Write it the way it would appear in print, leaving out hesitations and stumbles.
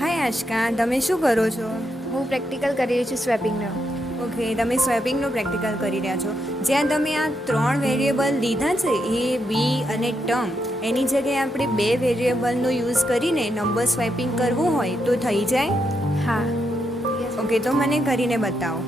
હાય આશકા, તમે શું કરો છો? હું પ્રેક્ટિકલ કરી રહી છું સ્વેપિંગનો. ઓકે, તમે સ્વેપિંગનું પ્રેક્ટિકલ કરી રહ્યા છો. જ્યાં તમે આ 3 વેરિયેબલ લીધા છે એ બી અને ટર્મ, એની જગ્યાએ આપણે 2 વેરિયેબલનો યુઝ કરીને નંબર સ્વેપિંગ કરવું હોય તો થઈ જાય? હા. ઓકે, તો મને કરીને બતાવો.